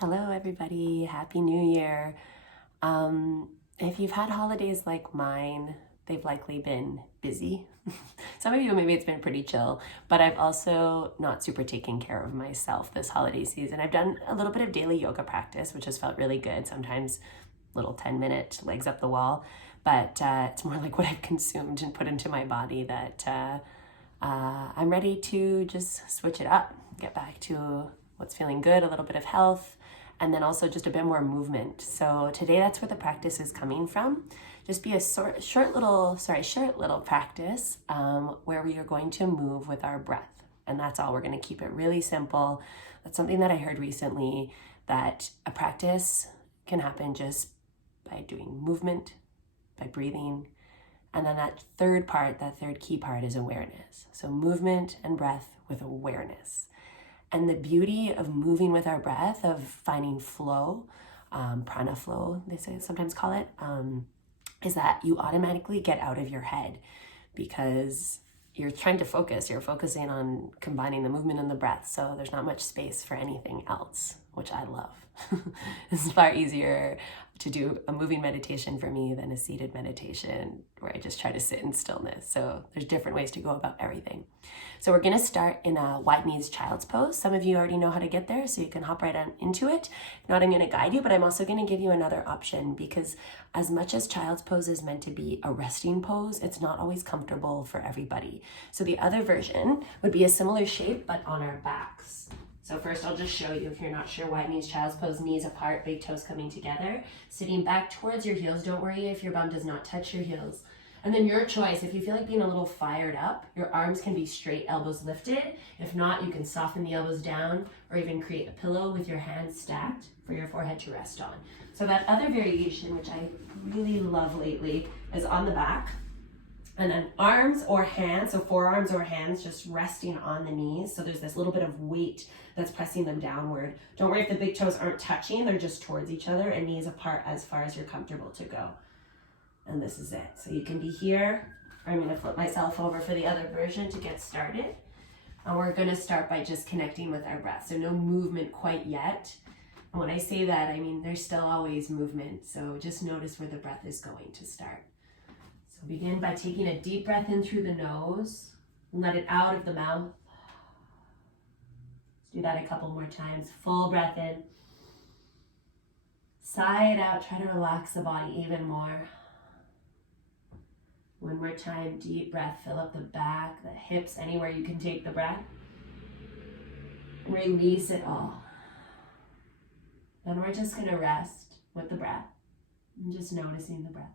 Hello, everybody. Happy New Year. If you've had holidays like mine, they've likely been busy. Some of you, maybe it's been pretty chill, but I've also not super taken care of myself this holiday season. I've done a little bit of daily yoga practice, which has felt really good. Sometimes little 10-minute legs up the wall, but it's more like what I've consumed and put into my body that I'm ready to just switch it up, get back to what's feeling good, a little bit of health, and then also just a bit more movement. So today that's where the practice is coming from. Just be a short little practice where we are going to move with our breath. And that's all. We're going to keep it really simple. That's something that I heard recently, that a practice can happen just by doing movement, by breathing. And then that third key part is awareness. So movement and breath with awareness. And the beauty of moving with our breath, of finding flow, prana flow, sometimes call it, is that you automatically get out of your head because you're trying to focus. You're focusing on combining the movement and the breath. So there's not much space for anything else, which I love. It's far easier to do a moving meditation for me than a seated meditation where I just try to sit in stillness. So there's different ways to go about everything. So we're gonna start in a wide knees child's pose. Some of you already know how to get there, so you can hop right on into it. If not, I'm gonna guide you, but I'm also gonna give you another option, because as much as child's pose is meant to be a resting pose, it's not always comfortable for everybody. So the other version would be a similar shape, but on our backs. So first I'll just show you, if you're not sure, wide knees child's pose, knees apart, big toes coming together, sitting back towards your heels. Don't worry if your bum does not touch your heels. And then your choice, if you feel like being a little fired up, your arms can be straight, elbows lifted. If not, you can soften the elbows down or even create a pillow with your hands stacked for your forehead to rest on. So that other variation, which I really love lately, is on the back. And then arms or hands, so forearms or hands just resting on the knees. So there's this little bit of weight that's pressing them downward. Don't worry if the big toes aren't touching, they're just towards each other, and knees apart as far as you're comfortable to go. And this is it. So you can be here. I'm gonna flip myself over for the other version to get started. And we're gonna start by just connecting with our breath. So no movement quite yet. And when I say that, I mean there's still always movement. So just notice where the breath is going to start. So begin by taking a deep breath in through the nose and let it out of the mouth. Let's do that a couple more times. Full breath in. Sigh it out. Try to relax the body even more. One more time, deep breath. Fill up the back, the hips, anywhere you can take the breath. And release it all. Then we're just going to rest with the breath and just noticing the breath.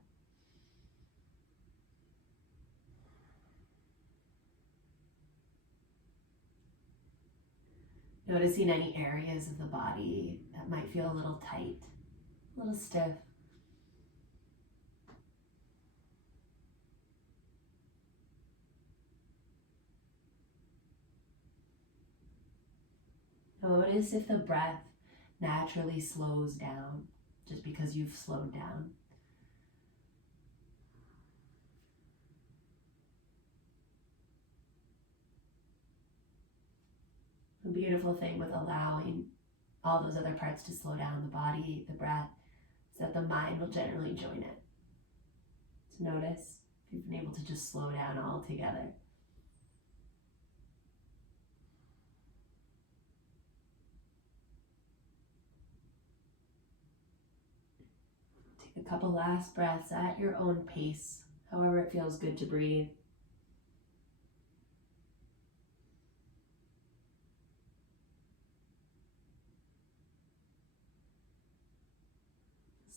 Noticing any areas of the body that might feel a little tight, a little stiff. Notice if the breath naturally slows down just because you've slowed down. The beautiful thing with allowing all those other parts to slow down, the body, the breath, is that the mind will generally join it. So notice if you've been able to just slow down altogether. Take a couple last breaths at your own pace, however it feels good to breathe.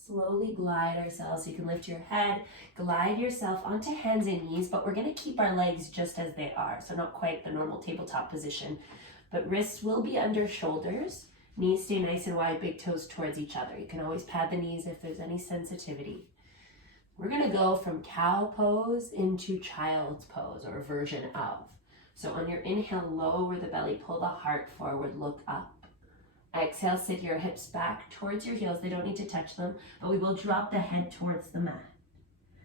Slowly glide ourselves. So you can lift your head, glide yourself onto hands and knees, but we're going to keep our legs just as they are. So not quite the normal tabletop position, but wrists will be under shoulders. Knees stay nice and wide, big toes towards each other. You can always pad the knees if there's any sensitivity. We're going to go from cow pose into child's pose, or version of. So on your inhale, lower the belly, pull the heart forward, look up. Exhale, sit your hips back towards your heels. They don't need to touch them, but we will drop the head towards the mat.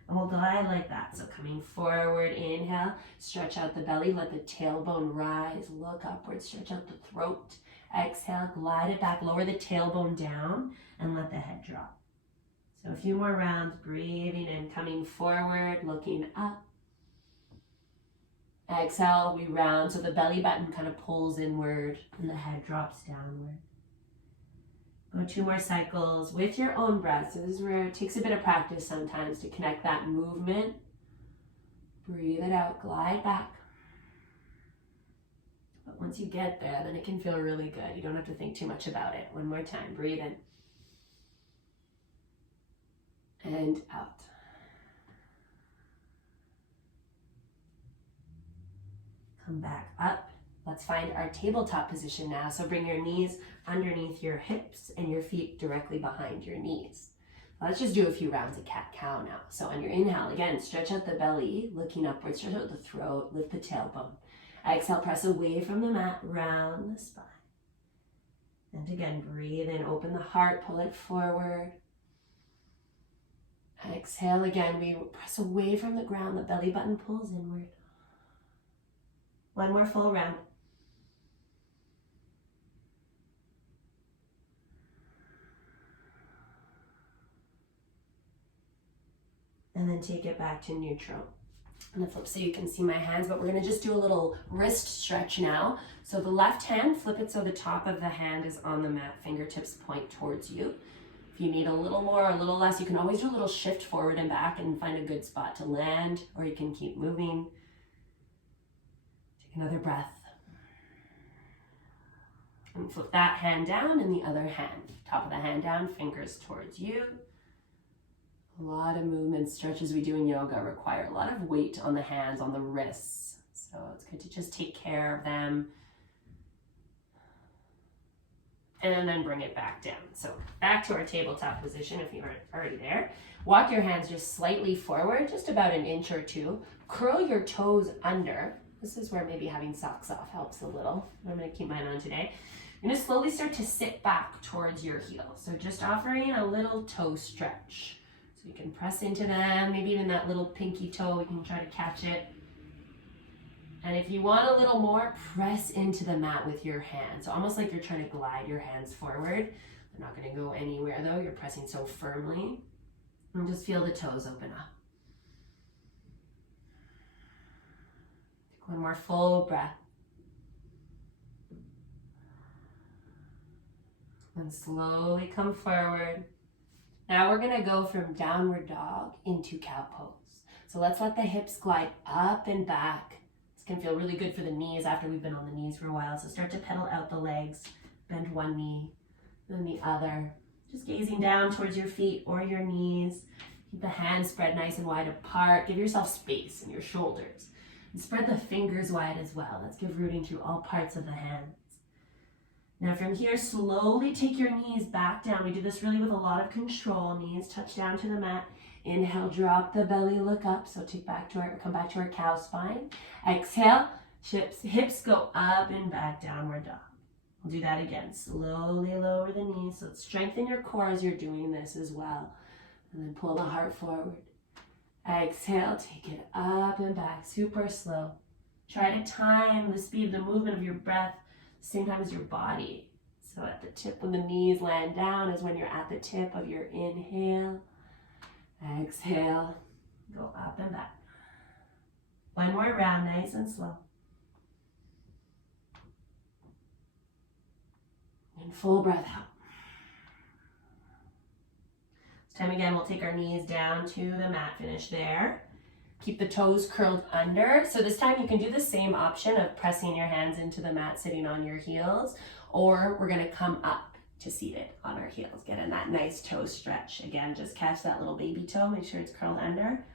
And we'll glide like that. So coming forward, inhale, stretch out the belly, let the tailbone rise, look upward, stretch out the throat. Exhale, glide it back, lower the tailbone down and let the head drop. So a few more rounds, breathing in, coming forward, looking up. Exhale, we round, so the belly button kind of pulls inward and the head drops downward. Go 2 more cycles with your own breath. So this is where it takes a bit of practice sometimes to connect that movement. Breathe it out, glide back. But once you get there, then it can feel really good. You don't have to think too much about it. One more time, breathe in. And out. Come back up. Let's find our tabletop position now. So bring your knees underneath your hips and your feet directly behind your knees. Let's just do a few rounds of cat-cow now. So on your inhale, again, stretch out the belly, looking upwards, stretch out the throat, lift the tailbone. Exhale, press away from the mat, round the spine. And again, breathe in, open the heart, pull it forward. Exhale again, we press away from the ground, the belly button pulls inward. One more full round. And then take it back to neutral. I'm gonna flip so you can see my hands, but we're gonna just do a little wrist stretch now. So the left hand, flip it so the top of the hand is on the mat, fingertips point towards you. If you need a little more or a little less, you can always do a little shift forward and back and find a good spot to land, or you can keep moving. Take another breath. And flip that hand down and the other hand. Top of the hand down, fingers towards you. A lot of movement stretches we do in yoga require a lot of weight on the hands, on the wrists. So it's good to just take care of them. And then bring it back down. So back to our tabletop position if you aren't already there. Walk your hands just slightly forward, just about an inch or two. Curl your toes under. This is where maybe having socks off helps a little. I'm going to keep mine on today. You're going to slowly start to sit back towards your heels. So just offering a little toe stretch. So you can press into them, maybe even that little pinky toe, you can try to catch it. And if you want a little more, press into the mat with your hands. So almost like you're trying to glide your hands forward. They're not going to go anywhere though, you're pressing so firmly. And just feel the toes open up. Take one more full breath. And slowly come forward. Now we're gonna go from downward dog into cow pose. So let's let the hips glide up and back. This can feel really good for the knees after we've been on the knees for a while. So start to pedal out the legs, bend one knee, then the other. Just gazing down towards your feet or your knees. Keep the hands spread nice and wide apart. Give yourself space in your shoulders. And spread the fingers wide as well. Let's give rooting through all parts of the hands. Now from here, slowly take your knees back down. We do this really with a lot of control. Knees touch down to the mat. Inhale, drop the belly, look up. So come back to our cow spine. Exhale, hips go up and back, downward dog. We'll do that again. Slowly lower the knees. So strengthen your core as you're doing this as well. And then pull the heart forward. Exhale, take it up and back, super slow. Try to time the speed of the movement of your breath same time as your body. So at the tip, when the knees land down, is when you're at the tip of your inhale. Exhale, go up and back. One more round, nice and slow. And full breath out. This time again, we'll take our knees down to the mat, finish there. Keep the toes curled under. So this time you can do the same option of pressing your hands into the mat, sitting on your heels, or we're gonna come up to seated on our heels. Get in that nice toe stretch. Again, just catch that little baby toe, make sure it's curled under.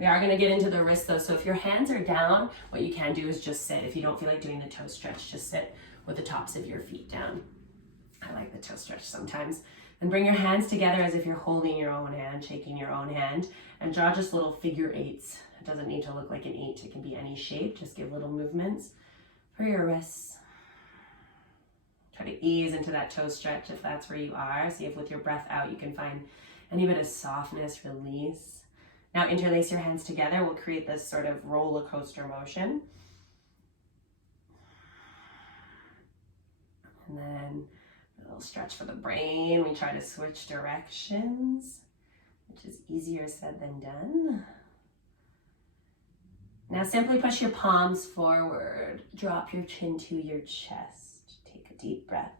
We are gonna get into the wrist though, so if your hands are down, what you can do is just sit. If you don't feel like doing the toe stretch, just sit with the tops of your feet down. I like the toe stretch sometimes. And bring your hands together as if you're holding your own hand, shaking your own hand, and draw just little figure eights. It doesn't need to look like an 8. It can be any shape. Just give little movements for your wrists. Try to ease into that toe stretch if that's where you are. See if with your breath out you can find any bit of softness, release. Now interlace your hands together. We'll create this sort of roller coaster motion. And then a little stretch for the brain. We try to switch directions, which is easier said than done. Now simply push your palms forward. Drop your chin to your chest. Take a deep breath.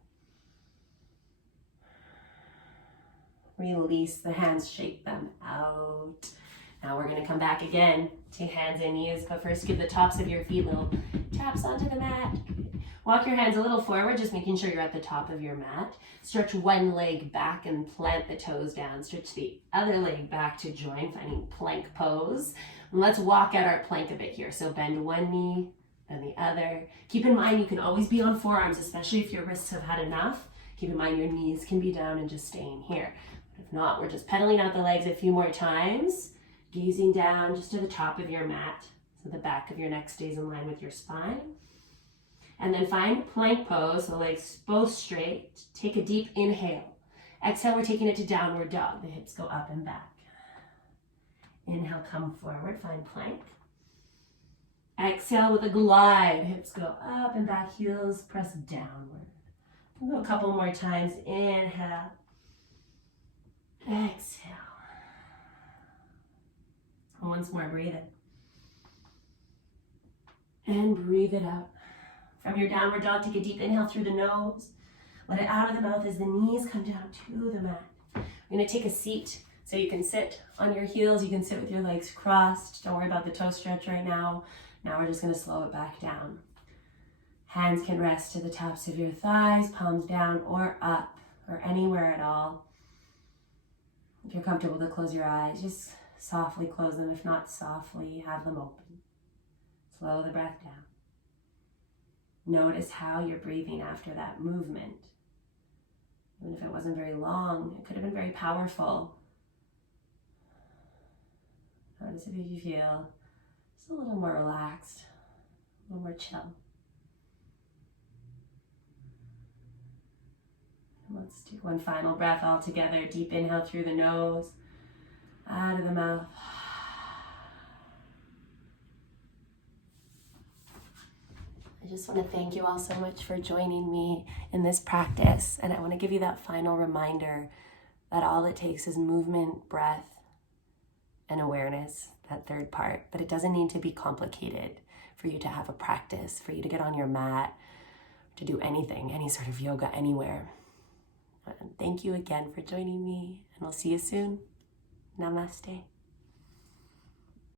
Release the hands, shake them out. Now we're gonna come back again to hands and knees, but first give the tops of your feet little taps onto the mat. Walk your hands a little forward, just making sure you're at the top of your mat. Stretch one leg back and plant the toes down. Stretch the other leg back to join, finding plank pose. And let's walk out our plank a bit here. So bend one knee, then the other. Keep in mind you can always be on forearms, especially if your wrists have had enough. Keep in mind your knees can be down and just staying here. But if not, we're just pedaling out the legs a few more times. Gazing down just to the top of your mat, so the back of your neck stays in line with your spine. And then find plank pose, so legs both straight. Take a deep inhale. Exhale, we're taking it to downward dog. The hips go up and back. Inhale, come forward, find plank. Exhale with a glide. Hips go up and back, heels press downward. We'll go a couple more times. Inhale. Exhale. Once more, breathe in. And breathe it out. From your downward dog, take a deep inhale through the nose. Let it out of the mouth as the knees come down to the mat. We're gonna take a seat so you can sit on your heels. You can sit with your legs crossed. Don't worry about the toe stretch right now. Now we're just gonna slow it back down. Hands can rest to the tops of your thighs, palms down or up, or anywhere at all. If you're comfortable to close your eyes, just softly close them. If not, softly have them open. Slow the breath down. Notice how you're breathing after that movement. Even if it wasn't very long, it could have been very powerful. Notice if you feel just a little more relaxed, a little more chill. And let's do one final breath all together. Deep inhale through the nose. Out of the mouth. I just want to thank you all so much for joining me in this practice. And I want to give you that final reminder that all it takes is movement, breath, and awareness, that third part. But it doesn't need to be complicated for you to have a practice, for you to get on your mat, to do anything, any sort of yoga anywhere. Thank you again for joining me, and we'll see you soon. Namaste.